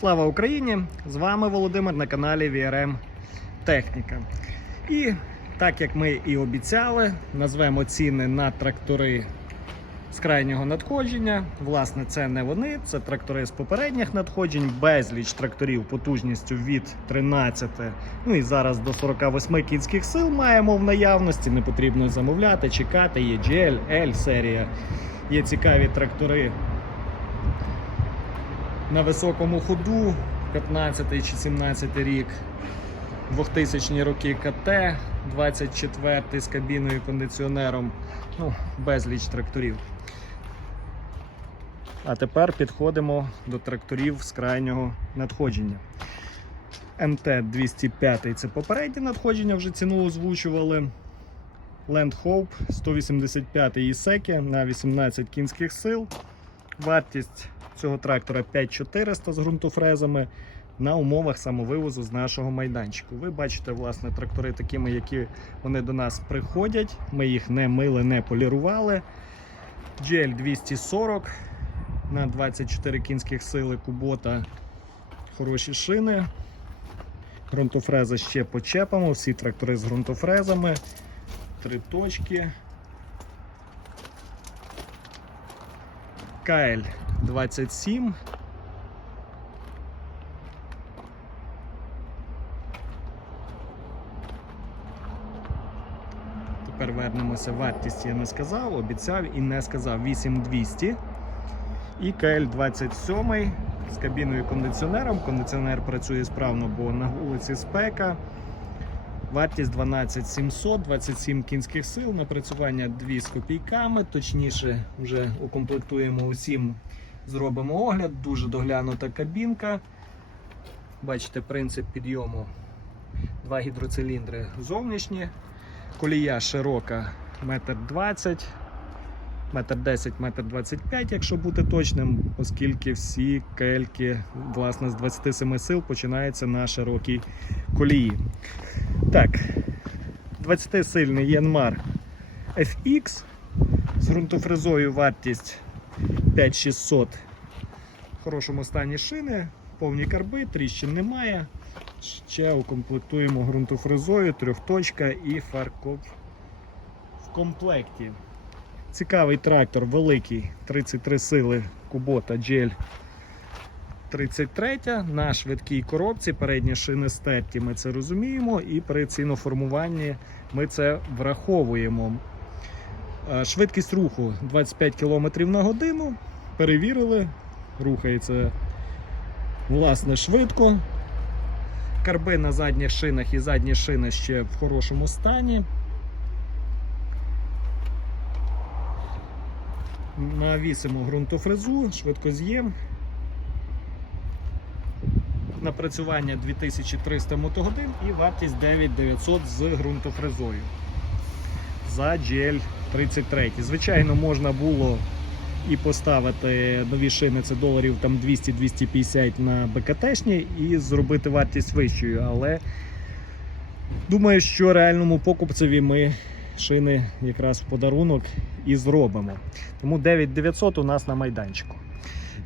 Слава Україні! З вами Володимир на каналі VRM Техніка. І так як ми і обіцяли, назвемо ціни на трактори з крайнього надходження. Власне, це не вони, це трактори з попередніх надходжень, безліч тракторів потужністю від 13, ну і зараз до 48 кінських сил маємо в наявності. Не потрібно замовляти, чекати. Є GL, L серія, є цікаві трактори на високому ходу 15 чи 17 рік, 2000 роки КТ, 24 з кабіною і кондиціонером, ну, безліч тракторів. А тепер підходимо до тракторів з крайнього надходження. МТ 205 це попереднє надходження, вже ціну озвучували. Land Hope 185 Ісекі на 18 кінських сил. Вартість цього трактора 5400 з ґрунтофрезами на умовах самовивозу з нашого майданчику. Ви бачите, власне, трактори такими, які вони до нас приходять. Ми їх не мили, не полірували. GL 240 на 24 кінських сили кубота. Хороші шини. Ґрунтофреза ще почепимо, всі трактори з ґрунтофрезами. Три точки. КЛ 27. Тепер вернемося. Вартість я не сказав, обіцяв і не сказав. 8200. І КЛ 27 з кабіною і кондиціонером. Кондиціонер працює справно, бо на вулиці спека. Вартість 12700, 27 кінських сил, напрацювання 2 з копійками. Точніше, вже укомплектуємо усім, зробимо огляд. Дуже доглянута кабінка. Бачите, принцип підйому. Два гідроциліндри зовнішні. Колія широка 1,20 м, метр 10, метр 25, якщо бути точним, оскільки всі кельки власне, з 27 сил починаються на широкій колії. Так, 20-сильний Янмар FX з ґрунтофрезою вартість 5600. В хорошому стані шини, повні карби, тріщин немає. Ще укомплектуємо ґрунтофрезою, трьохточка і фаркоп в комплекті. Цікавий трактор, великий, 33 сили Кубота GL 33 на швидкій коробці, передні шини стерті, ми це розуміємо, і при ціноформуванні ми це враховуємо. Е, Швидкість руху 25 км на годину. Перевірили, рухається власне швидко. Карби на задніх шинах і задні шини ще в хорошому стані. Навісимо ґрунтофрезу, швидкоз'єм. Напрацювання 2300 мотогодин і вартість 9900 з ґрунтофрезою за GL 33. Звичайно, можна було і поставити нові шини, це доларів там 200-250 на БКТшні і зробити вартість вищою. Але думаю, що реальному покупцеві ми шини якраз в подарунок і зробимо. Тому 9900 у нас на майданчику.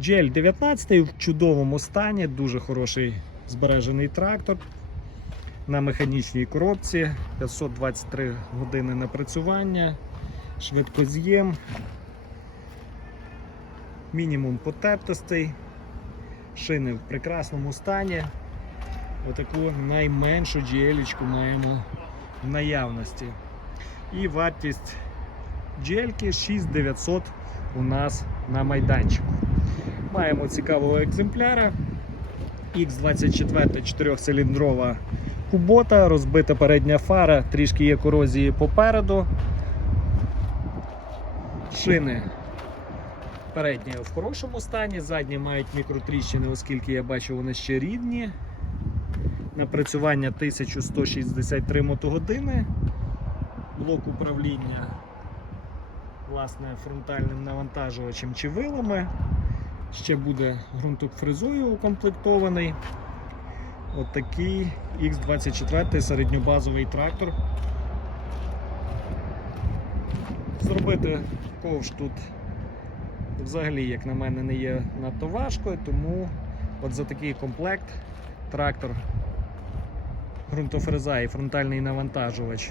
GL 19 в чудовому стані, дуже хороший збережений трактор на механічній коробці, 523 години напрацювання, швидкоз'єм, мінімум потертостей, шини в прекрасному стані. Отаку найменшу GL маємо в наявності. І вартість GL 6900 у нас на майданчику. Маємо цікавого екземпляра. X24 4-циліндрова кубота, розбита передня фара, трішки є корозії попереду. Шини передні в хорошому стані, задні мають мікротріщини, оскільки я бачу, вони ще рідні. Напрацювання 1163 мотогодини. Блок управління власне фронтальним навантажувачем чи вилами. Ще буде ґрунтофрезою укомплектований. Отакий X24 середньобазовий трактор. Зробити ковш тут взагалі, як на мене, не є надто важко, тому От за такий комплект трактор, ґрунтофреза і фронтальний навантажувач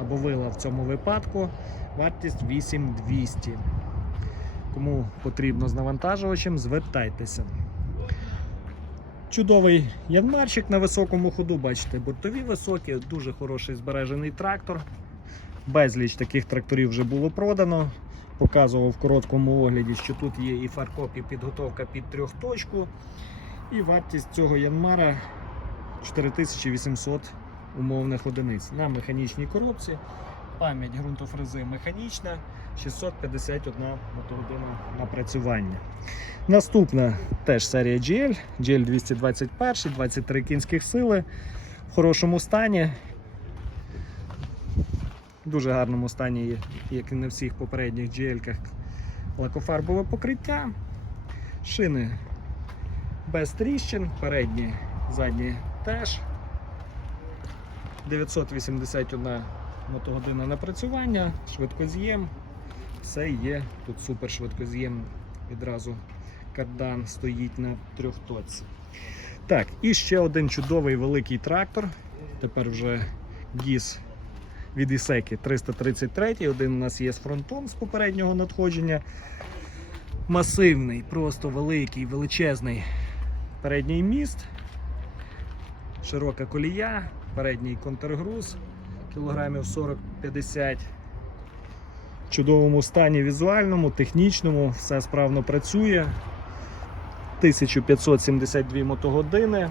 або вила в цьому випадку вартість 8200. Кому потрібно з навантажувачем, звертайтеся. Чудовий янмарчик на високому ходу, бачите, бортові високі, дуже хороший збережений трактор. Безліч таких тракторів вже було продано. Показував в короткому огляді, що тут є і фаркоп, і підготовка під трьохточку. І вартість цього янмара 4800 умовних одиниць на механічній коробці. Пам'ять ґрунтофрези механічна, 651 мотогодина напрацювання. Наступна теж серія GL, GL 221, 23 кінських сили в хорошому стані. Дуже гарному стані, як і на всіх попередніх GL-ках, лакофарбове покриття. Шини без тріщин, передні, задні теж. 981 мотогодина напрацювання, швидкоз'єм. Все є. Тут супер швидкоз'єм. Відразу кардан стоїть на трьохточці. Так, і ще один чудовий великий трактор. Тепер вже гіс від Ісеки 333. Один у нас є з фронтом з попереднього надходження. Масивний, просто великий, величезний передній міст, широка колія, передній контргруз кілограмів 40-50. В чудовому стані візуальному, технічному, все справно працює. 1572 мотогодини.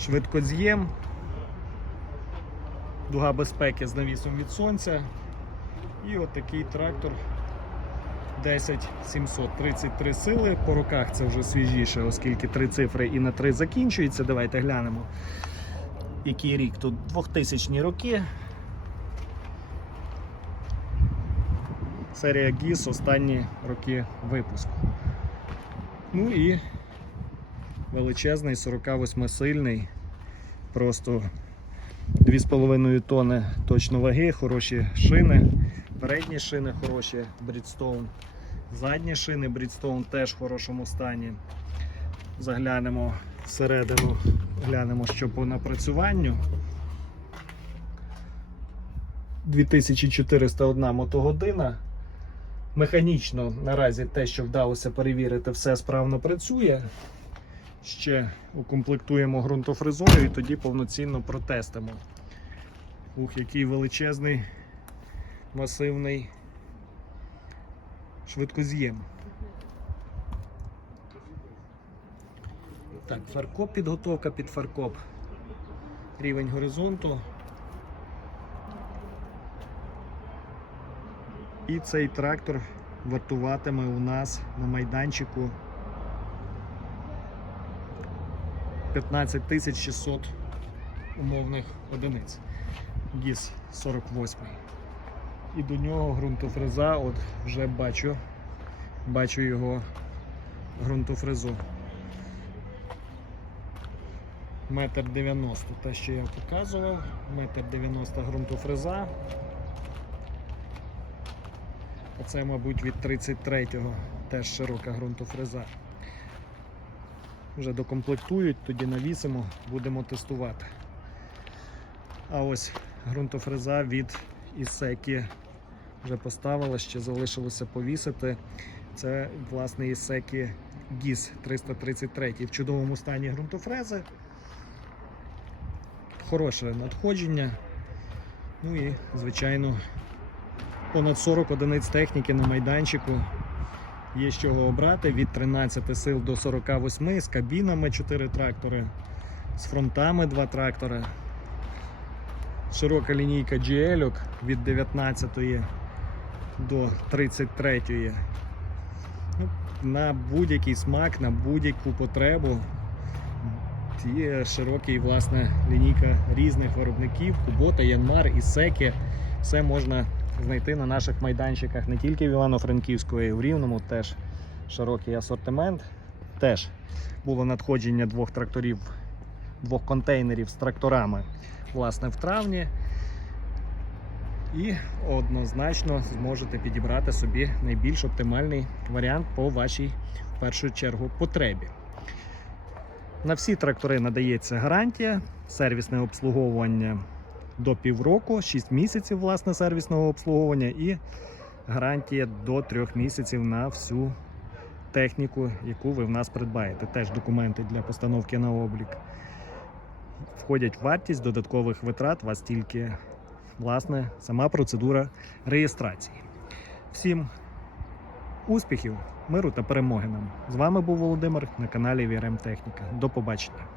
Швидкоз'єм. Дуга безпеки з навісом від сонця. І от такий трактор 10733 сили. По руках це вже свіжіше, оскільки три цифри і на три закінчується. Давайте глянемо, який рік тут 2000 роки. Серія GIS останні роки випуску. Ну і величезний 48-сильний, просто 2,5 тонни точно ваги, хороші шини, передні шини хороші, Bridgestone, задні шини Bridgestone теж в хорошому стані. Заглянемо всередину, глянемо, що по напрацюванню. 2401 мотогодина. Механічно наразі те, що вдалося перевірити, все справно працює. Ще укомплектуємо ґрунтофрезою і тоді повноцінно протестимо. Ух, який величезний, масивний швидкоз'єм. Так, фаркоп, підготовка під фаркоп. Рівень горизонту. І цей трактор вартуватиме у нас на майданчику 15 600 умовних одиниць. ГІС 48. І до нього ґрунтофреза, от вже бачу, бачу його ґрунтофрезу. Метр 90, те, що я показував, метр 90 ґрунтофреза. Оце, мабуть, від 33-го теж широка ґрунтофреза. Вже докомплектують, тоді навісимо, будемо тестувати. А ось ґрунтофреза від Ісекі вже поставила, ще залишилося повісити. Це власне Ісекі GIS 333 в чудовому стані ґрунтофрези. Хороше надходження. Ну і, звичайно, понад 40 одиниць техніки на майданчику. Є з чого обрати від 13 сил до 48 з кабінами 4 трактори, з фронтами 2 трактори. Широка лінійка GL від 19 до 33. Ну, на будь-який смак, на будь-яку потребу. Є широкий, власне, лінійка різних виробників, Кубота, Янмар, Ісекі. Все можна знайти на наших майданчиках не тільки в Івано-Франківську, а й в Рівному теж широкий асортимент. Теж було надходження двох тракторів, двох контейнерів з тракторами власне, в травні. і однозначно зможете підібрати собі найбільш оптимальний варіант по вашій першу чергу потребі. На всі трактори надається гарантія, сервісне обслуговування до півроку, 6 місяців власне сервісного обслуговування і гарантія до 3 місяців на всю техніку, яку ви в нас придбаєте. Теж документи для постановки на облік. Входять в вартість додаткових витрат, у вас тільки власне сама процедура реєстрації. Всім успіхів, миру та перемоги нам! З вами був Володимир на каналі VRM Техніка. До побачення.